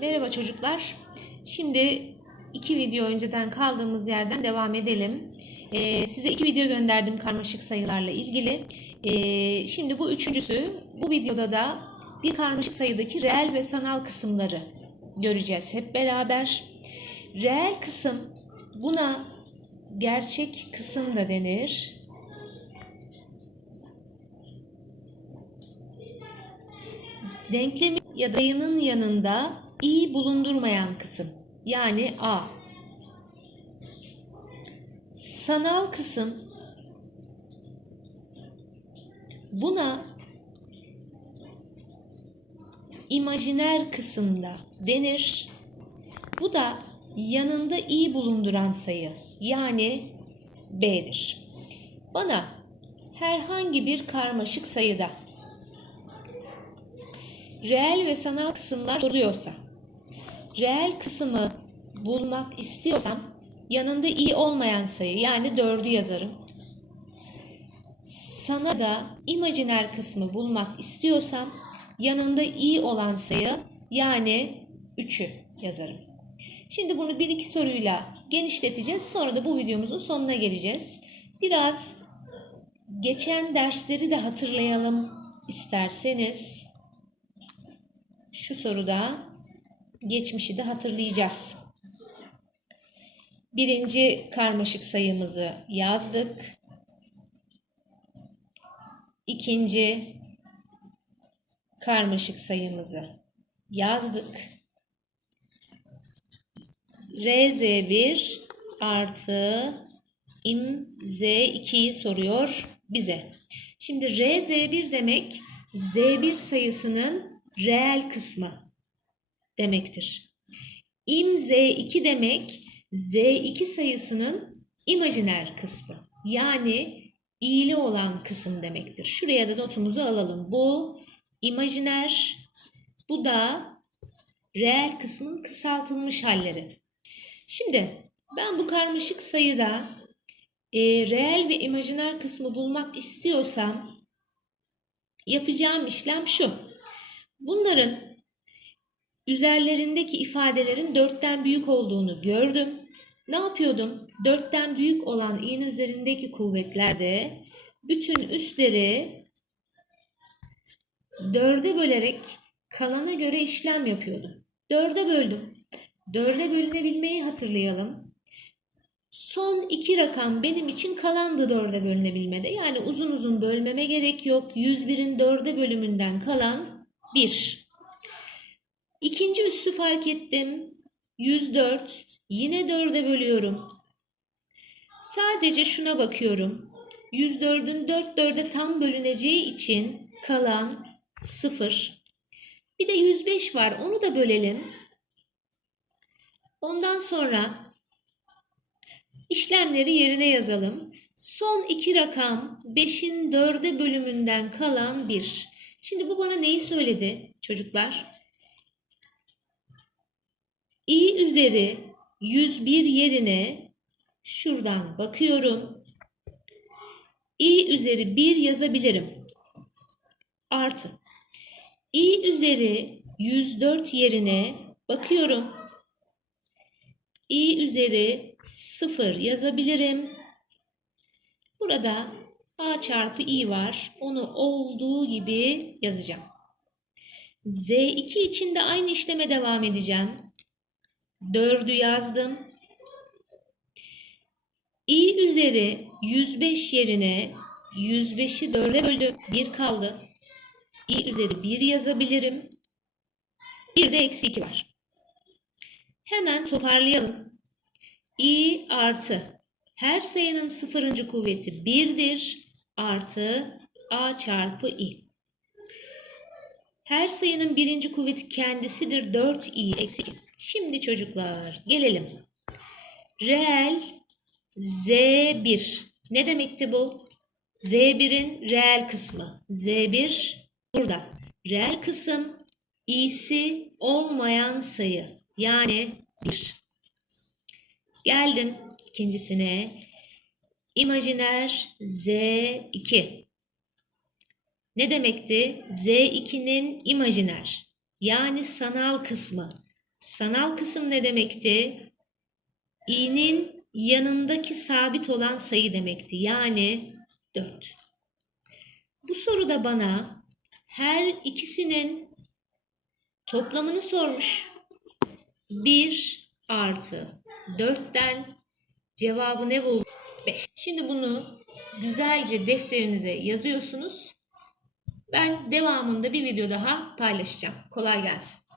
Merhaba çocuklar. Şimdi iki video önceden kaldığımız yerden devam edelim. Ee, size iki video gönderdim karmaşık sayılarla ilgili. Ee, şimdi bu üçüncüsü. Bu videoda da bir karmaşık sayıdaki reel ve sanal kısımları göreceğiz hep beraber. Reel kısım buna gerçek kısım da denir. Denklemi ya da sayının yanında i bulundurmayan kısım yani a. Sanal kısım buna imajiner kısımda denir. Bu da yanında i bulunduran sayı yani b'dir. Bana herhangi bir karmaşık sayıda reel ve sanal kısımlar soruyorsa, reel kısmı bulmak istiyorsam yanında i olmayan sayı yani 4'ü yazarım. Sana da imajiner kısmı bulmak istiyorsam yanında i olan sayı yani 3'ü yazarım. Şimdi bunu bir iki soruyla genişleteceğiz. Sonra da bu videomuzun sonuna geleceğiz. Biraz geçen dersleri de hatırlayalım isterseniz şu soruda geçmişi de hatırlayacağız. Birinci karmaşık sayımızı yazdık. İkinci karmaşık sayımızı yazdık. RZ1 artı im Z2'yi soruyor bize. Şimdi RZ1 demek Z1 sayısının reel kısmı demektir. İm Z2 demek Z2 sayısının imajiner kısmı. Yani iyili olan kısım demektir. Şuraya da notumuzu alalım. Bu imajiner, bu da reel kısmın kısaltılmış halleri. Şimdi ben bu karmaşık sayıda e, reel ve imajiner kısmı bulmak istiyorsam yapacağım işlem şu. Bunların üzerlerindeki ifadelerin dörtten büyük olduğunu gördüm. Ne yapıyordum? Dörtten büyük olan i'nin üzerindeki kuvvetlerde bütün üstleri dörde bölerek kalana göre işlem yapıyordum. Dörde böldüm. Dörde bölünebilmeyi hatırlayalım. Son iki rakam benim için kalandı dörde bölünebilmede. Yani uzun uzun bölmeme gerek yok. 101'in dörde bölümünden kalan 1. İkinci üssü fark ettim. 104. Yine 4'e bölüyorum. Sadece şuna bakıyorum. 104'ün 4 4'e tam bölüneceği için kalan 0. Bir de 105 var. Onu da bölelim. Ondan sonra işlemleri yerine yazalım. Son iki rakam 5'in 4'e bölümünden kalan 1. Şimdi bu bana neyi söyledi çocuklar? İ üzeri 101 yerine şuradan bakıyorum. i üzeri 1 yazabilirim. Artı. i üzeri 104 yerine bakıyorum. i üzeri 0 yazabilirim. Burada a çarpı i var. Onu olduğu gibi yazacağım. Z2 için de aynı işleme devam edeceğim. 4'ü yazdım. i üzeri 105 yerine 105'i 4'e böldüm. 1 kaldı. i üzeri 1 yazabilirim. Bir de eksi 2 var. Hemen toparlayalım. i artı her sayının sıfırıncı kuvveti 1'dir. Artı a çarpı i. Her sayının birinci kuvveti kendisidir. 4i eksi 2. Şimdi çocuklar gelelim. Reel Z1. Ne demekti bu? Z1'in reel kısmı. Z1 burada. Reel kısım i'si olmayan sayı. Yani 1. Geldim ikincisine. İmajiner Z2. Ne demekti? Z2'nin imajiner yani sanal kısmı. Sanal kısım ne demekti? i'nin yanındaki sabit olan sayı demekti. Yani 4. Bu soruda bana her ikisinin toplamını sormuş. 1 artı 4'ten cevabı ne buldu? 5. Şimdi bunu güzelce defterinize yazıyorsunuz. Ben devamında bir video daha paylaşacağım. Kolay gelsin.